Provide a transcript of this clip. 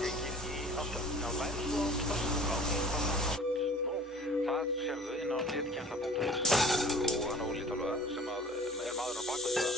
gengin í áttöfn. Já, læra svo á stafsnátt. Nú, það sérðu inn á netkensla.is og hann Óli Tálva sem er maðurinn á bakvið það.